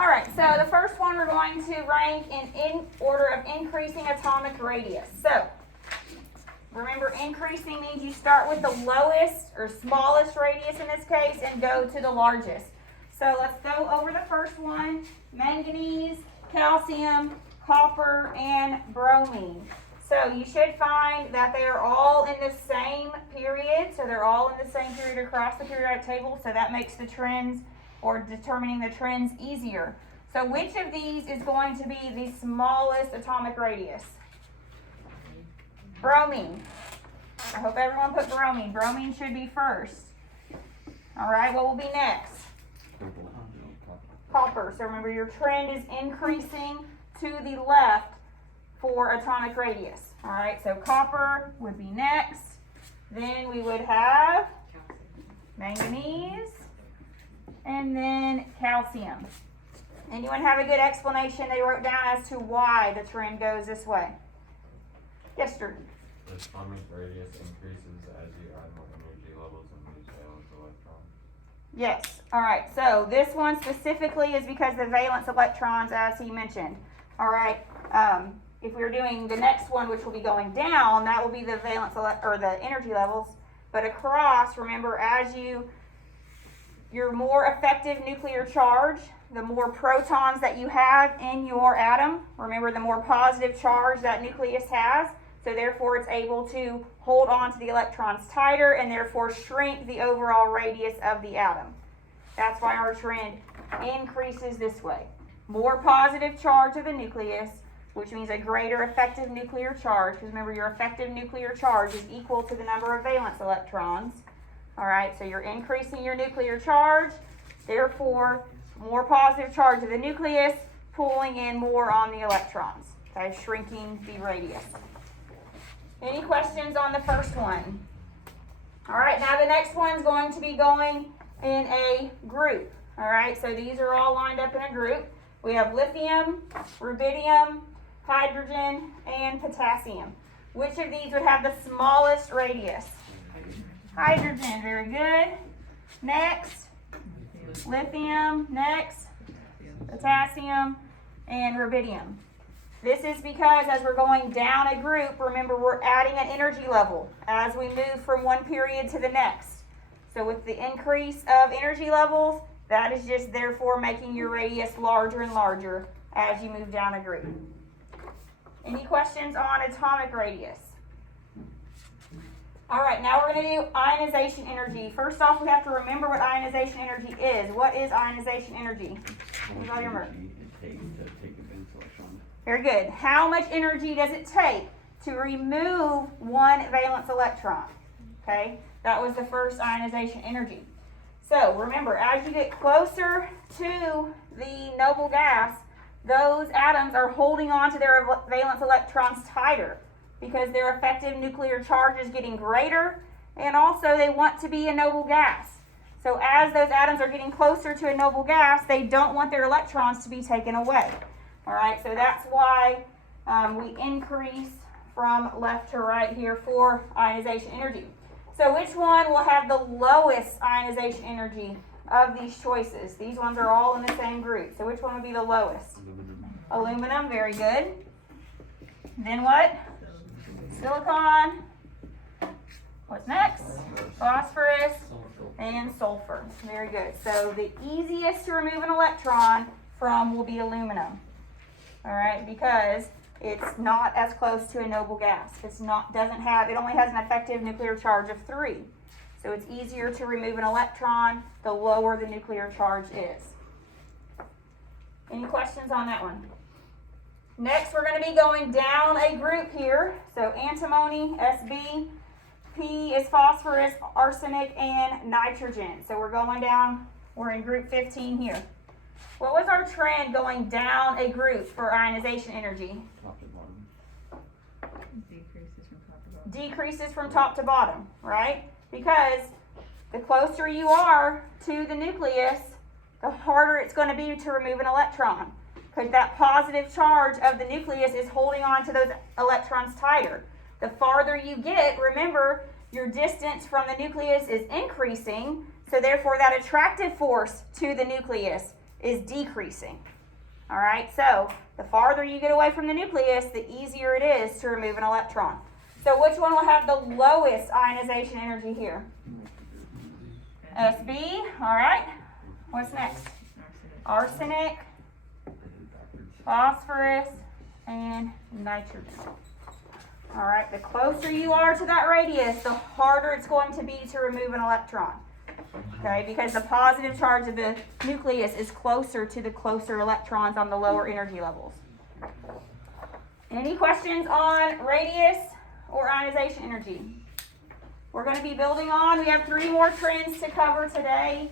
All right, so the first one we're going to rank in order of increasing atomic radius. So remember, increasing means you start with the lowest or smallest radius in this case and go to the largest. So let's go over the first one: manganese, calcium, copper, and bromine. So you should find that they are all in the same period. So they're all in the same period across the periodic table. So that makes the trends or determining the trends easier. So which of these is going to be the smallest atomic radius? Bromine. I hope everyone put bromine. Bromine should be first. All right, what will be next? Copper. So remember, your trend is increasing to the left for atomic radius. All right, so copper would be next. Then we would have manganese and then calcium. Anyone have a good explanation they wrote down as to why the trend goes this way? Yes, sir. The atomic radius increases as you add more energy levels in these valence electrons. Yes. All right. So this one specifically is because the valence electrons, as he mentioned. All right. If we were doing the next one, which will be going down, that will be the valence or the energy levels. But across, remember, as your more effective nuclear charge, the more protons that you have in your atom. Remember, the more positive charge that nucleus has. So therefore, it's able to hold on to the electrons tighter and therefore shrink the overall radius of the atom. That's why our trend increases this way. More positive charge of the nucleus, which means a greater effective nuclear charge, because remember, your effective nuclear charge is equal to the number of valence electrons. All right, so you're increasing your nuclear charge, therefore, more positive charge of the nucleus, pulling in more on the electrons, okay, shrinking the radius. Any questions on the first one? All right, now the next one's going to be going in a group. All right, so these are all lined up in a group. We have lithium, rubidium, hydrogen, and potassium. Which of these would have the smallest radius? Hydrogen, very good. Next, lithium, next, potassium, and rubidium. This is because as we're going down a group, remember, we're adding an energy level as we move from one period to the next. So with the increase of energy levels, that is just therefore making your radius larger and larger as you move down a group. Any questions on atomic radius? All right, now we're going to do ionization energy. First off, we have to remember what ionization energy is. What is ionization energy? Anybody remember? Very good. How much energy does it take to remove one valence electron? Okay, that was the first ionization energy. So remember, as you get closer to the noble gas, those atoms are holding on to their valence electrons tighter because their effective nuclear charge is getting greater, and also they want to be a noble gas. So as those atoms are getting closer to a noble gas, they don't want their electrons to be taken away. All right, so that's why we increase from left to right here for ionization energy. So which one will have the lowest ionization energy of these choices? These ones are all in the same group. So which one would be the lowest? Aluminum, very good. Then what? Silicon. What's next? Phosphorus and sulfur. Very good. So the easiest to remove an electron from will be aluminum. All right, because it's not as close to a noble gas. It only has an effective nuclear charge of 3. So it's easier to remove an electron the lower the nuclear charge is. Any questions on that one? Next, we're going to be going down a group here. So antimony, Sb, P is phosphorus, arsenic, and nitrogen. So we're going down, we're in group 15 here. What was our trend going down a group for ionization energy? Top to bottom. Decreases from top to bottom, right? Because the closer you are to the nucleus, the harder it's going to be to remove an electron. Because that positive charge of the nucleus is holding on to those electrons tighter. The farther you get, remember, your distance from the nucleus is increasing, so therefore that attractive force to the nucleus is decreasing. All right, so the farther you get away from the nucleus, the easier it is to remove an electron. So which one will have the lowest ionization energy here? SB, all right. What's next? Arsenic, phosphorus, and nitrogen. All right, the closer you are to that radius, the harder it's going to be to remove an electron. Okay, because the positive charge of the nucleus is closer to the closer electrons on the lower energy levels. Any questions on radius or ionization energy? We're going to be building on. We have 3 more trends to cover today,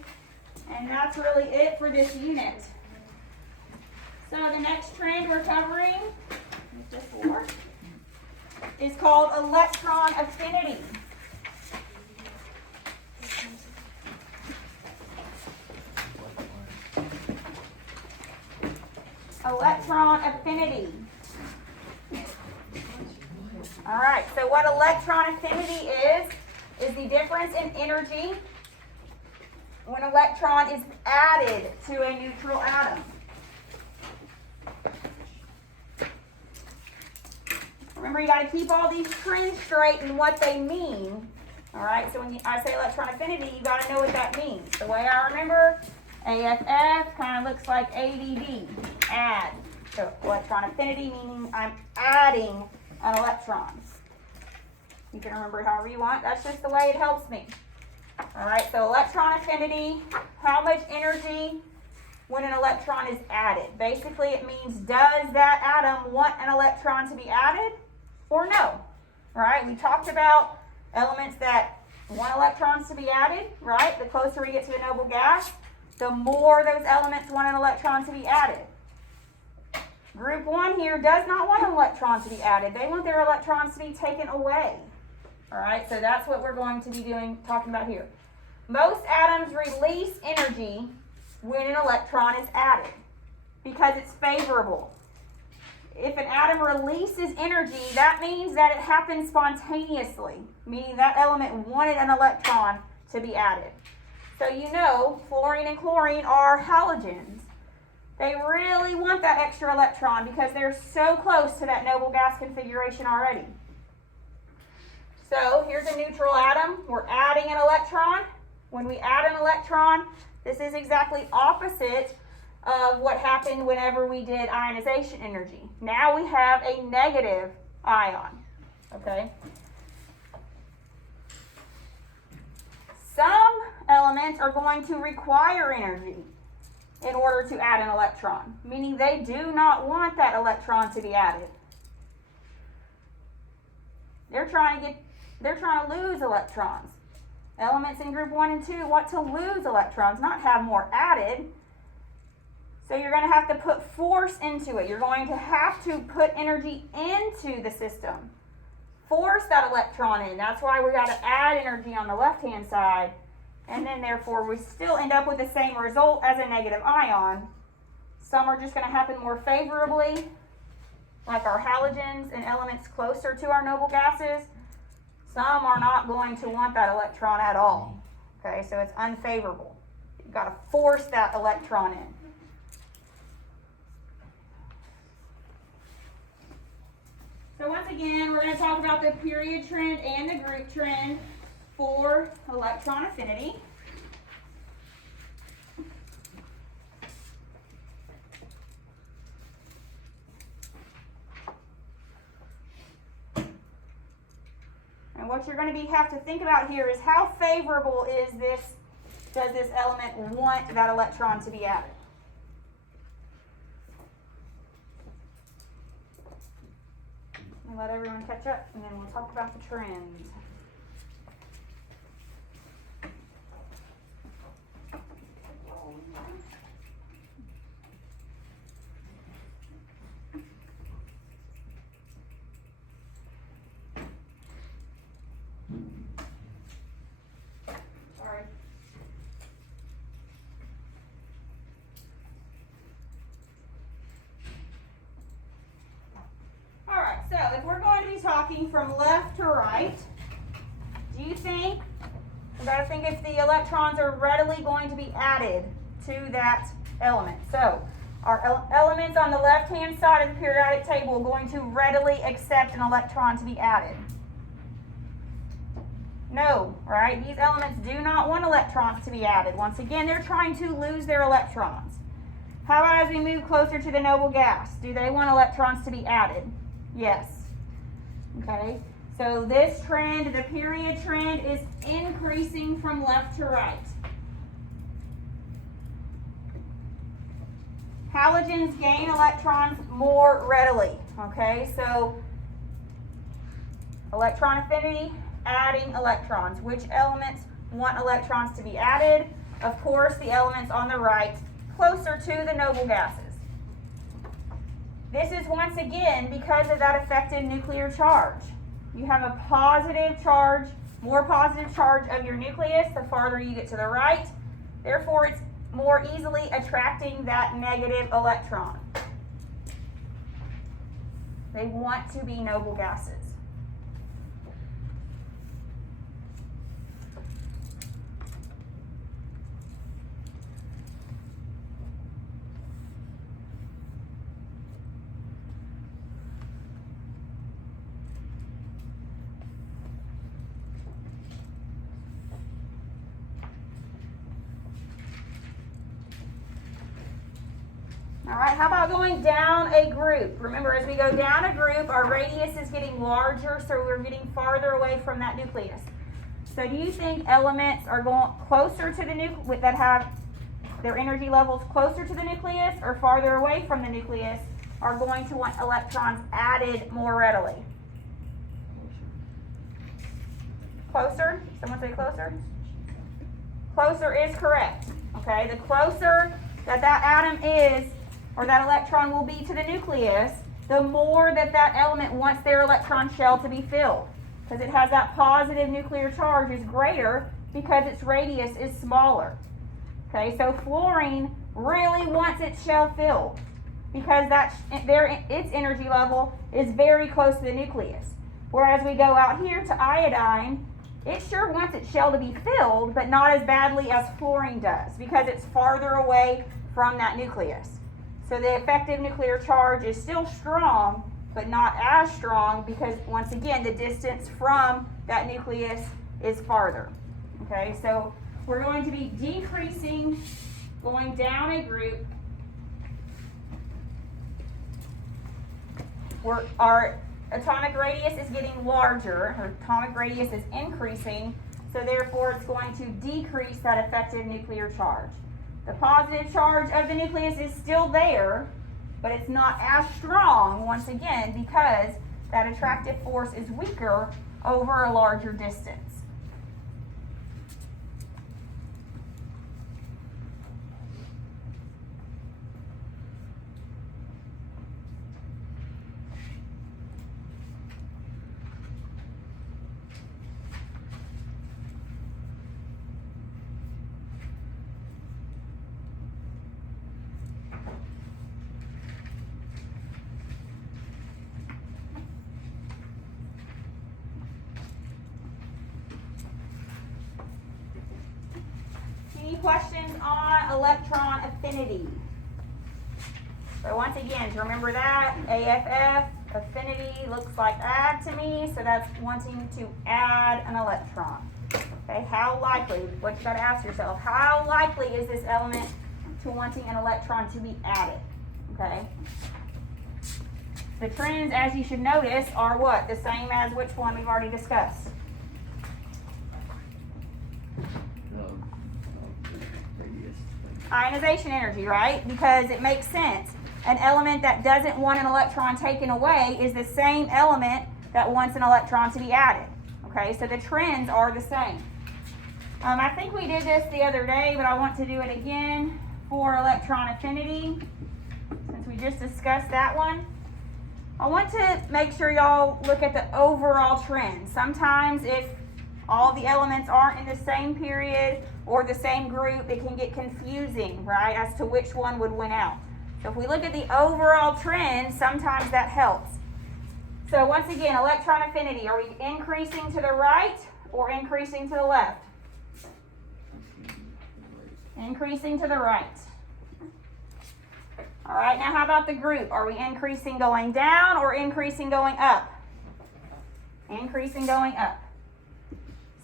and that's really it for this unit. So the next trend we're covering is called electron affinity. Electron affinity. All right, so what electron affinity is the difference in energy when an electron is added to a neutral atom. Remember, you got to keep all these trends straight and what they mean. All right, so when I say electron affinity, you got to know what that means. The way I remember, AFF kind of looks like ADD, add. So electron affinity meaning I'm adding an electron. You can remember it however you want. That's just the way it helps me. All right, so electron affinity, how much energy when an electron is added? Basically, it means does that atom want an electron to be added or no? All right, we talked about elements that want electrons to be added, right? The closer we get to a noble gas, the more those elements want an electron to be added. Group 1 here does not want an electron to be added. They want their electrons to be taken away. All right, so that's what we're going to be talking about here. Most atoms release energy when an electron is added because it's favorable. If an atom releases energy, that means that it happened spontaneously, meaning that element wanted an electron to be added. So you know, fluorine and chlorine are halogens. They really want that extra electron because they're so close to that noble gas configuration already. So here's a neutral atom. We're adding an electron. When we add an electron, this is exactly opposite of what happened whenever we did ionization energy. Now we have a negative ion. Okay? Some elements are going to require energy in order to add an electron, meaning they do not want that electron to be added. They're trying to lose electrons. Elements in group 1 and 2 want to lose electrons, not have more added. So you're going to have to put force into it. You're going to have to put energy into the system. Force that electron in. That's why we got to add energy on the left-hand side. And then therefore we still end up with the same result as a negative ion. Some are just going to happen more favorably, like our halogens and elements closer to our noble gases. Some are not going to want that electron at all. Okay, so it's unfavorable. You've got to force that electron in. So once again, we're going to talk about the period trend and the group trend for electron affinity. And what you're going to have to think about here is how favorable does this element want that electron to be added? And let everyone catch up, and then we'll talk about the trends. Sorry. All right, so if we're going to be talking from left to right, do you think, we got to think if the electrons are readily going to be added to that element. So our elements on the left-hand side of the periodic table are going to readily accept an electron to be added. No, right? These elements do not want electrons to be added. Once again, they're trying to lose their electrons. How about as we move closer to the noble gas? Do they want electrons to be added? Yes. Okay, so this trend, the period trend, is increasing from left to right. Halogens gain electrons more readily. Okay, so electron affinity, adding electrons. Which elements want electrons to be added? Of course, the elements on the right, closer to the noble gases. This is once again because of that effective nuclear charge. You have a positive charge, more positive charge of your nucleus the farther you get to the right. Therefore, it's more easily attracting that negative electron. They want to be noble gases. All right, how about going down a group? Remember, as we go down a group, our radius is getting larger, so we're getting farther away from that nucleus. So do you think elements are going closer to the nucleus, that have their energy levels closer to the nucleus or farther away from the nucleus, are going to want electrons added more readily? Closer? Someone say closer? Closer is correct. Okay, the closer that atom is, or that electron will be to the nucleus, the more that element wants their electron shell to be filled. Because it has that positive nuclear charge is greater because its radius is smaller. Okay, so fluorine really wants its shell filled because its energy level is very close to the nucleus. Whereas we go out here to iodine, it sure wants its shell to be filled, but not as badly as fluorine does because it's farther away from that nucleus. So the effective nuclear charge is still strong, but not as strong because, once again, the distance from that nucleus is farther. Okay, so we're going to be decreasing, going down a group. Our atomic radius is getting larger, our atomic radius is increasing, so therefore it's going to decrease that effective nuclear charge. The positive charge of the nucleus is still there, but it's not as strong, once again, because that attractive force is weaker over a larger distance. Any questions on electron affinity? So once again, to remember that, AFF, affinity, looks like add to me, so that's wanting to add an electron. Okay, how likely, what you gotta ask yourself, how likely is this element to wanting an electron to be added? Okay. The trends, as you should notice, are what? The same as which one we've already discussed? Ionization energy, right? Because it makes sense. An element that doesn't want an electron taken away is the same element that wants an electron to be added. Okay, so the trends are the same. I think we did this the other day, but I want to do it again for electron affinity, since we just discussed that one. I want to make sure y'all look at the overall trend. Sometimes if all the elements aren't in the same period or the same group, it can get confusing, right, as to which one would win out. So if we look at the overall trend, sometimes that helps. So once again, electron affinity, are we increasing to the right or increasing to the left? Increasing to the right. All right, now how about the group? Are we increasing going down or increasing going up? Increasing going up.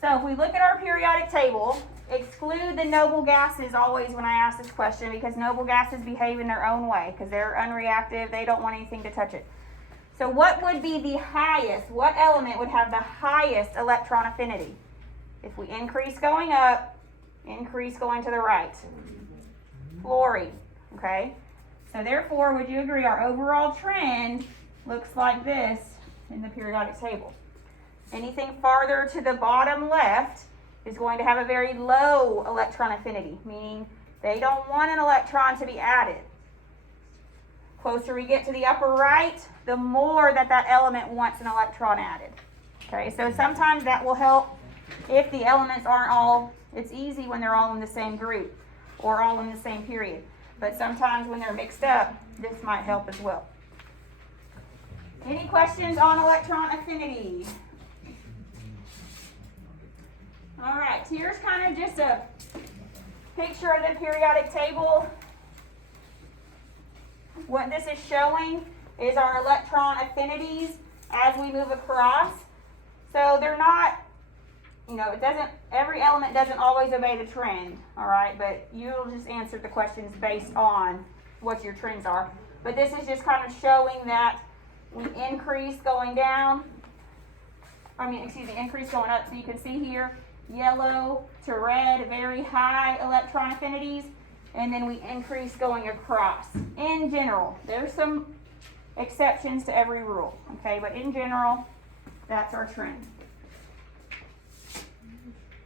So if we look at our periodic table, exclude the noble gases always when I ask this question, because noble gases behave in their own way because they're unreactive. They don't want anything to touch it. So what would be the highest? What element would have the highest electron affinity? If we increase going up, increase going to the right. Fluorine, okay? So therefore, would you agree our overall trend looks like this in the periodic table? Anything farther to the bottom left is going to have a very low electron affinity, meaning they don't want an electron to be added. Closer we get to the upper right, the more that element wants an electron added. Okay, so sometimes that will help if the elements aren't all, it's easy when they're all in the same group or all in the same period. But sometimes when they're mixed up, this might help as well. Any questions on electron affinity? All right, here's kind of just a picture of the periodic table. What this is showing is our electron affinities as we move across. So they're not, every element doesn't always obey the trend, all right? But you'll just answer the questions based on what your trends are. But this is just kind of showing that we increase going down, increase going up. So you can see here, yellow to red, very high electron affinities, and then we increase going across. In general, there's some exceptions to every rule, okay? But in general, that's our trend.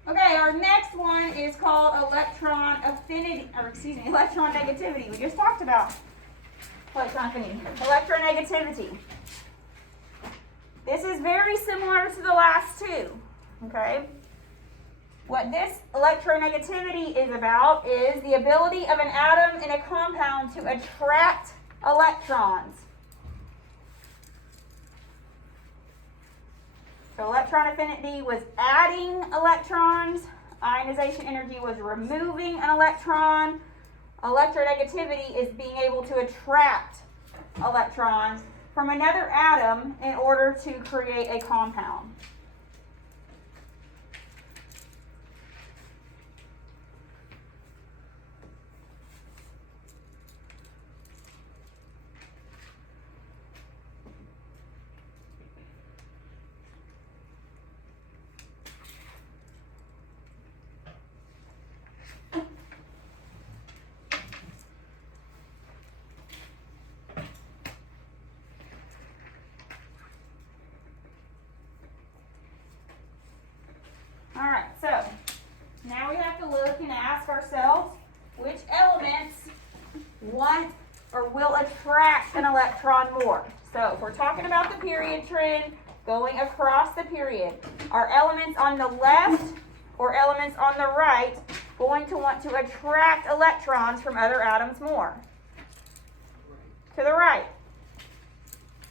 Okay, our next one is called electron negativity. We just talked about electron affinity. Electronegativity. This is very similar to the last two, okay? What this electronegativity is about is the ability of an atom in a compound to attract electrons. So electron affinity was adding electrons. Ionization energy was removing an electron. Electronegativity is being able to attract electrons from another atom in order to create a compound. All right, so now we have to look and ask ourselves which elements want or will attract an electron more. So if we're talking about the period trend going across the period, are elements on the left or elements on the right going to want to attract electrons from other atoms more? To the right.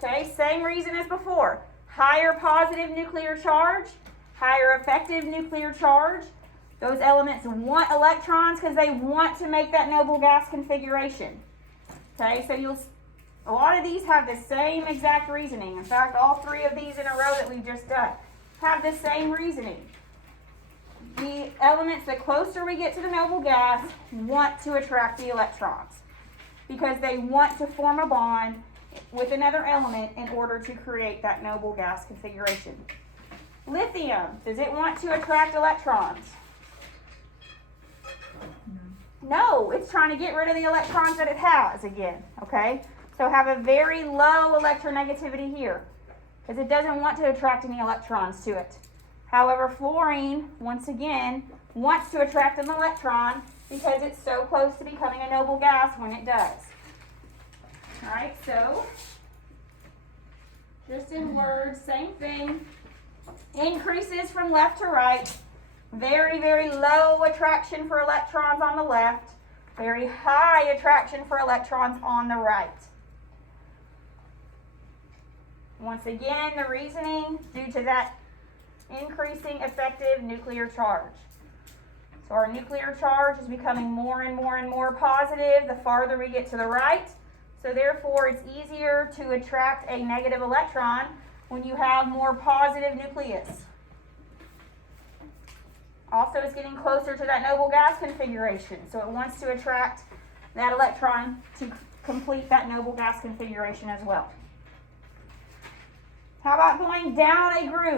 Okay, same reason as before. Higher positive nuclear charge, higher effective nuclear charge. Those elements want electrons because they want to make that noble gas configuration. Okay, so a lot of these have the same exact reasoning. In fact, all three of these in a row that we've just done have the same reasoning. The elements, the closer we get to the noble gas, want to attract the electrons because they want to form a bond with another element in order to create that noble gas configuration. Lithium, does it want to attract electrons? No, it's trying to get rid of the electrons that it has again, okay? So have a very low electronegativity here because it doesn't want to attract any electrons to it. However, fluorine, once again, wants to attract an electron because it's so close to becoming a noble gas when it does. All right, so just in words, same thing. Increases from left to right. Very, very low attraction for electrons on the left. Very high attraction for electrons on the right. Once again, the reasoning due to that increasing effective nuclear charge. So our nuclear charge is becoming more and more and more positive the farther we get to the right. So therefore, it's easier to attract a negative electron when you have more positive nucleus. Also, it's getting closer to that noble gas configuration, so it wants to attract that electron to complete that noble gas configuration as well. How about going down a group?